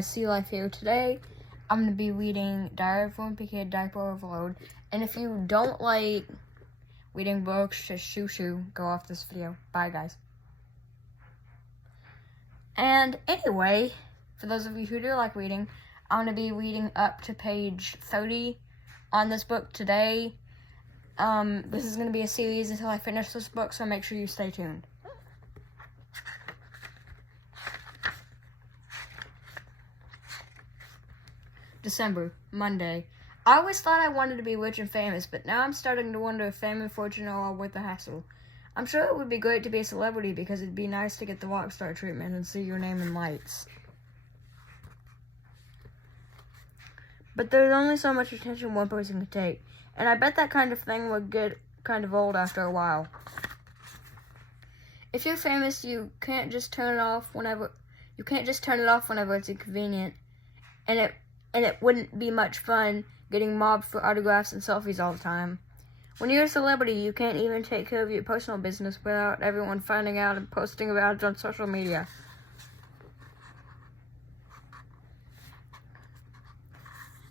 See Life here. Today I'm going to be reading Diary of a Wimpy Kid, Diaper Overload. And if you don't like reading books, just shoo, go off this video. Bye, guys. And anyway, for those of you who do like reading, I'm going to be reading up to page 30 on this book today. This is going to be a series until I finish this book, so make sure you stay tuned. December, Monday. I always thought I wanted to be rich and famous, but now I'm starting to wonder if fame and fortune are all worth the hassle. I'm sure it would be great to be a celebrity because it'd be nice to get the rock star treatment and see your name in lights. But there's only so much attention one person can take, and I bet that kind of thing would get kind of old after a while. If you're famous, you can't just turn it off whenever it's inconvenient, and it wouldn't be much fun getting mobbed for autographs and selfies all the time. When you're a celebrity, you can't even take care of your personal business without everyone finding out and posting about it on social media.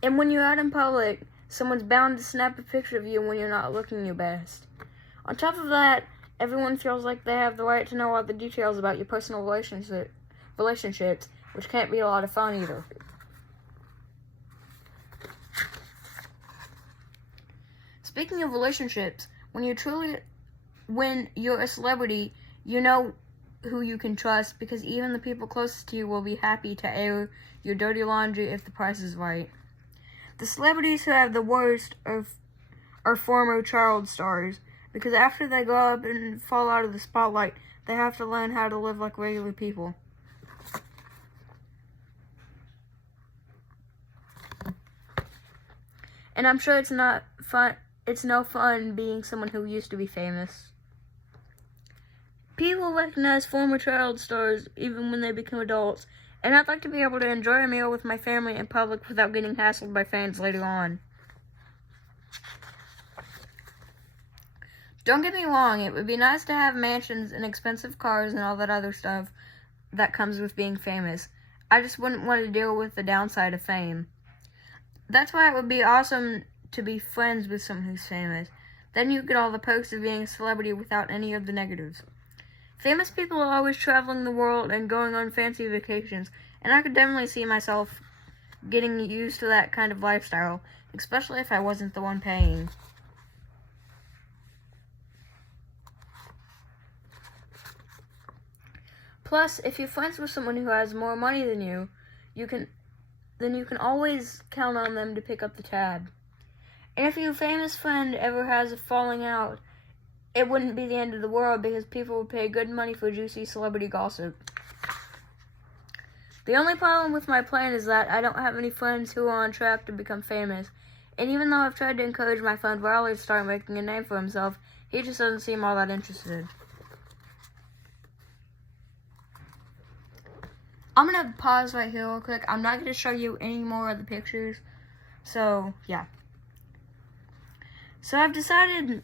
And when you're out in public, someone's bound to snap a picture of you when you're not looking your best. On top of that, everyone feels like they have the right to know all the details about your personal relationships, which can't be a lot of fun either. Speaking of relationships, when you're a celebrity, you know who you can trust because even the people closest to you will be happy to air your dirty laundry if the price is right. The celebrities who have the worst are former child stars because after they grow up and fall out of the spotlight, they have to learn how to live like regular people. And I'm sure it's no fun being someone who used to be famous. People recognize former child stars even when they become adults, and I'd like to be able to enjoy a meal with my family in public without getting hassled by fans later on. Don't get me wrong, it would be nice to have mansions and expensive cars and all that other stuff that comes with being famous. I just wouldn't want to deal with the downside of fame. That's why it would be awesome to be friends with someone who's famous. Then you get all the perks of being a celebrity without any of the negatives. Famous people are always traveling the world and going on fancy vacations, and I could definitely see myself getting used to that kind of lifestyle, especially if I wasn't the one paying. Plus, if you're friends with someone who has more money than you, you can always count on them to pick up the tab. And if your famous friend ever has a falling out, it wouldn't be the end of the world because people would pay good money for juicy celebrity gossip. The only problem with my plan is that I don't have any friends who are on track to become famous. And even though I've tried to encourage my friend Riley to start making a name for himself, he just doesn't seem all that interested. I'm going to pause right here real quick. I'm not going to show you any more of the pictures. So, yeah. So I've decided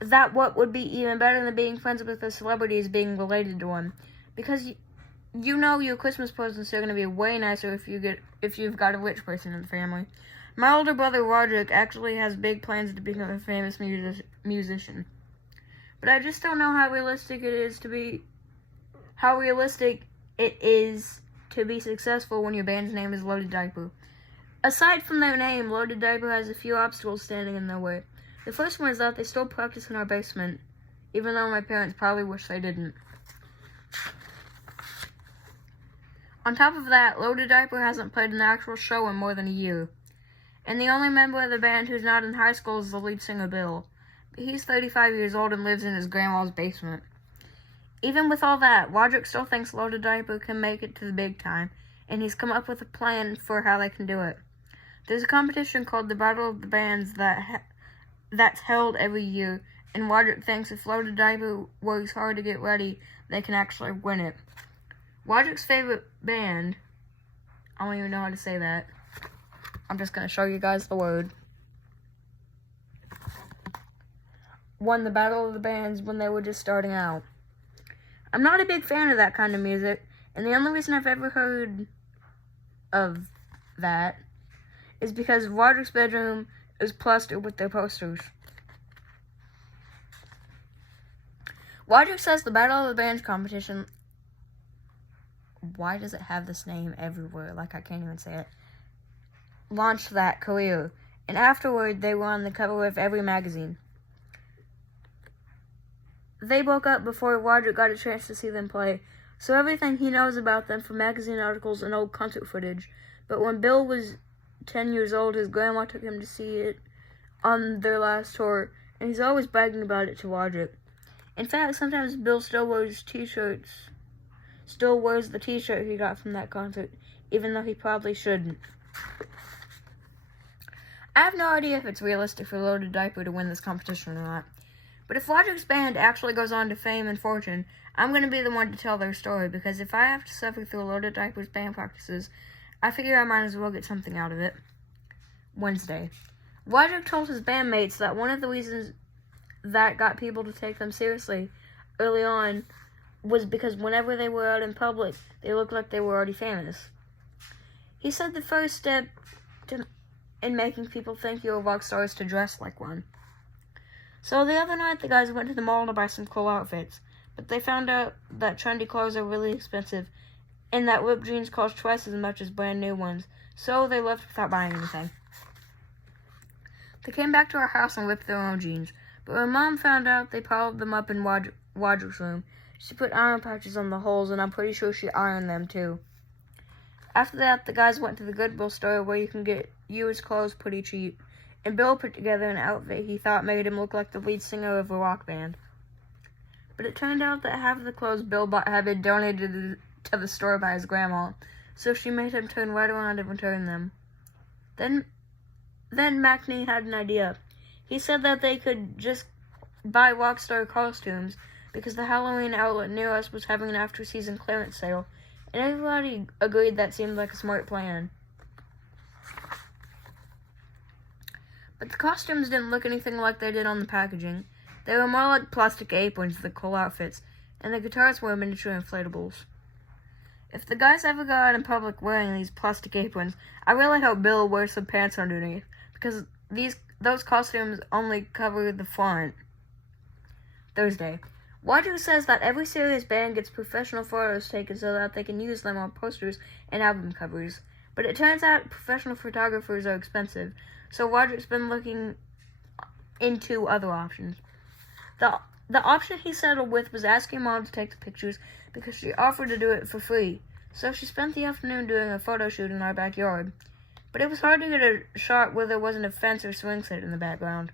that what would be even better than being friends with a celebrity is being related to one. Because you know your Christmas presents are going to be way nicer if you've got a rich person in the family. My older brother Roderick actually has big plans to become a famous musician. But I just don't know how realistic it is to be successful when your band's name is Loaded Diaper. Aside from their name, Loaded Diaper has a few obstacles standing in their way. The first one is that they still practice in our basement, even though my parents probably wish they didn't. On top of that, Loaded Diaper hasn't played an actual show in more than a year. And the only member of the band who's not in high school is the lead singer, Bill. But he's 35 years old and lives in his grandma's basement. Even with all that, Roderick still thinks Loaded Diaper can make it to the big time, and he's come up with a plan for how they can do it. There's a competition called the Battle of the Bands that's held every year, and Roderick thinks if Loaded Diaper works hard to get ready, they can actually win it. Roderick's favorite band, I don't even know how to say that. I'm just going to show you guys the word. Won the Battle of the Bands when they were just starting out. I'm not a big fan of that kind of music, and the only reason I've ever heard of that is because Roderick's bedroom is plastered with their posters. Roderick says the Battle of the Bands competition... Why does it have this name everywhere? Like, I can't even say it. Launched that career. And afterward, they were on the cover of every magazine. They broke up before Roderick got a chance to see them play, so everything he knows about them from magazine articles and old concert footage. But when Bill was 10 years old, his grandma took him to see it on their last tour, and he's always bragging about it to Roderick. In fact, sometimes Bill still wears the t-shirt he got from that concert, even though he probably shouldn't. I have no idea if it's realistic for Loaded Diaper to win this competition or not. But if Roderick's band actually goes on to fame and fortune, I'm going to be the one to tell their story, because if I have to suffer through Loaded Diaper's band practices, I figure I might as well get something out of it. Wednesday. Roderick told his bandmates that one of the reasons that got people to take them seriously early on was because whenever they were out in public, they looked like they were already famous. He said the first step in making people think you're a rock star is to dress like one. So the other night, the guys went to the mall to buy some cool outfits, but they found out that trendy clothes are really expensive, and that ripped jeans cost twice as much as brand new ones, so they left without buying anything. They came back to our house and ripped their own jeans, but when Mom found out, they piled them up in Roderick's room. She put iron patches on the holes, and I'm pretty sure she ironed them too. After that, the guys went to the Goodwill store where you can get used clothes pretty cheap, and Bill put together an outfit he thought made him look like the lead singer of a rock band. But it turned out that half of the clothes Bill bought had been donated to the store by his grandma, so she made him turn right around and return them. Then Macney had an idea. He said that they could just buy rockstar costumes, because the Halloween outlet near us was having an after-season clearance sale, and everybody agreed that seemed like a smart plan. But the costumes didn't look anything like they did on the packaging. They were more like plastic aprons with cool outfits, and the guitars were miniature inflatables. If the guys ever go out in public wearing these plastic aprons, I really hope Bill wears some pants underneath, because those costumes only cover the front. Thursday. Roderick says that every serious band gets professional photos taken so that they can use them on posters and album covers. But it turns out professional photographers are expensive, so Roderick's been looking into other options. The option he settled with was asking Mom to take the pictures because she offered to do it for free. So she spent the afternoon doing a photo shoot in our backyard. But it was hard to get a shot where there wasn't a fence or swing set in the background.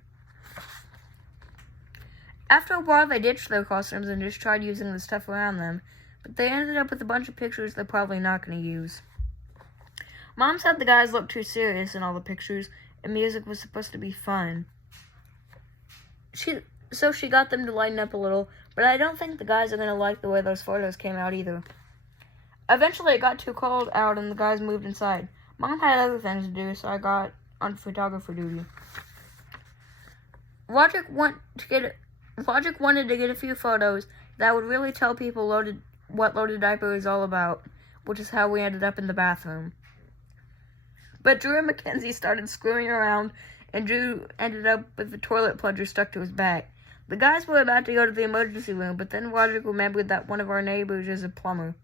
After a while, they ditched their costumes and just tried using the stuff around them, but they ended up with a bunch of pictures they're probably not going to use. Mom said the guys looked too serious in all the pictures, and music was supposed to be fun. So she got them to lighten up a little, but I don't think the guys are going to like the way those photos came out either. Eventually, it got too cold out, and the guys moved inside. Mom had other things to do, so I got on photographer duty. Roderick wanted to get a few photos that would really tell people what Loaded Diaper is all about, which is how we ended up in the bathroom. But Drew and Mackenzie started screwing around, and Drew ended up with the toilet plunger stuck to his back. The guys were about to go to the emergency room, but then Roderick remembered that one of our neighbors is a plumber.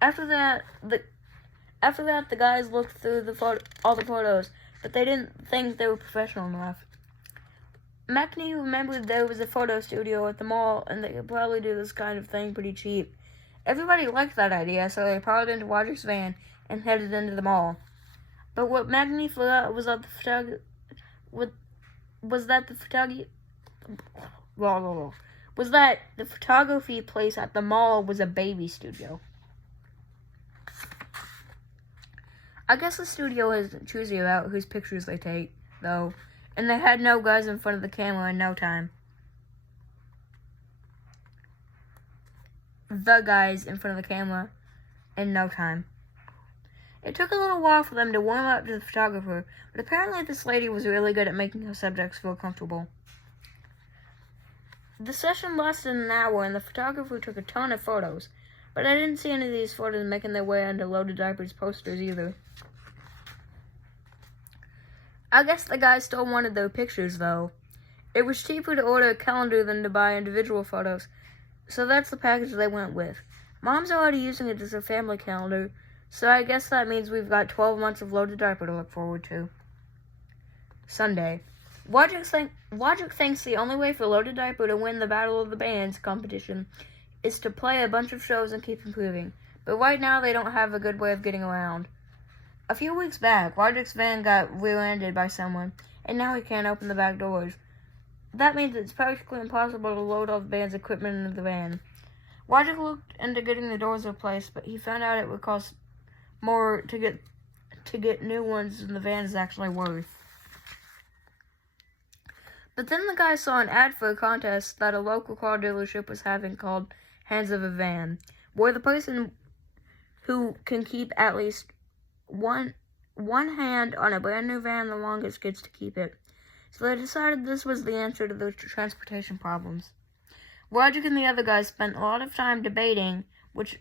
After that, the guys looked through all the photos, but they didn't think they were professional enough. Macney remembered there was a photo studio at the mall, and they could probably do this kind of thing pretty cheap. Everybody liked that idea, so they piled into Roderick's van and headed into the mall. But what Macney forgot was that the photography place at the mall was a baby studio. I guess the studio isn't choosy about whose pictures they take, though, and they had no guys in front of the camera in no time. The guys in front of the camera in no time. It took a little while for them to warm up to the photographer, but apparently this lady was really good at making her subjects feel comfortable. The session lasted an hour, and the photographer took a ton of photos. But I didn't see any of these photos making their way onto Loaded Diapers posters either. I guess the guys still wanted their pictures, though. It was cheaper to order a calendar than to buy individual photos, so that's the package they went with. Mom's already using it as a family calendar, so I guess that means we've got 12 months of Loaded Diaper to look forward to. Sunday. Wodrick thinks the only way for Loaded Diaper to win the Battle of the Bands competition is to play a bunch of shows and keep improving, but right now they don't have a good way of getting around. A few weeks back, Wodrick's van got rear-ended by someone, and now he can't open the back doors. That means it's practically impossible to load all the band's equipment into the van. Wodrick looked into getting the doors replaced, but he found out it would cost more to get new ones than the van is actually worth. But then the guy saw an ad for a contest that a local car dealership was having called Hands of a Van, where the person who can keep at least one hand on a brand new van the longest gets to keep it. So they decided this was the answer to their transportation problems. Wodrick and the other guys spent a lot of time debating which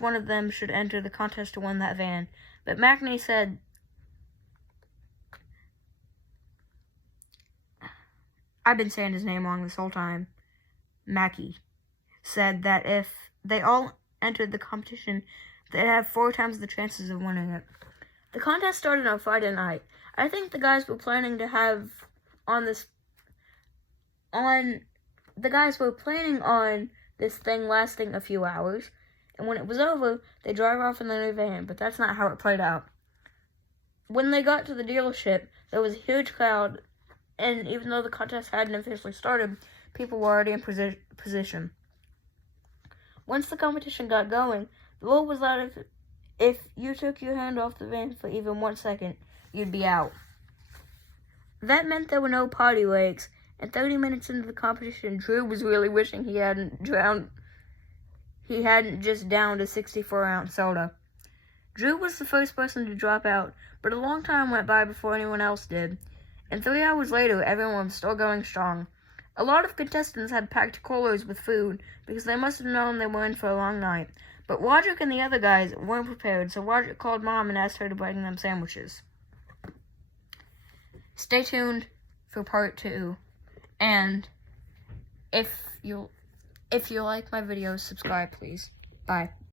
one of them should enter the contest to win that van, but Macney said, I've been saying his name wrong this whole time, Mackie, said that if they all entered the competition, they'd have 4 times the chances of winning it. The contest started on Friday night. I think the guys were planning on this thing lasting a few hours, and when it was over, they drive off in the new van, but that's not how it played out. When they got to the dealership, there was a huge crowd, and even though the contest hadn't officially started, people were already in position. Once the competition got going, the rule was that if you took your hand off the van for even 1 second, you'd be out. That meant there were no party lakes, and 30 minutes into the competition, Drew was really wishing he hadn't just downed a 64-ounce soda. Drew was the first person to drop out, but a long time went by before anyone else did. And 3 hours later, everyone was still going strong. A lot of contestants had packed coolers with food because they must have known they were in for a long night. But Wodrick and the other guys weren't prepared, so Wodrick called Mom and asked her to bring them sandwiches. Stay tuned for part 2. And if you like my videos, subscribe, please. Bye.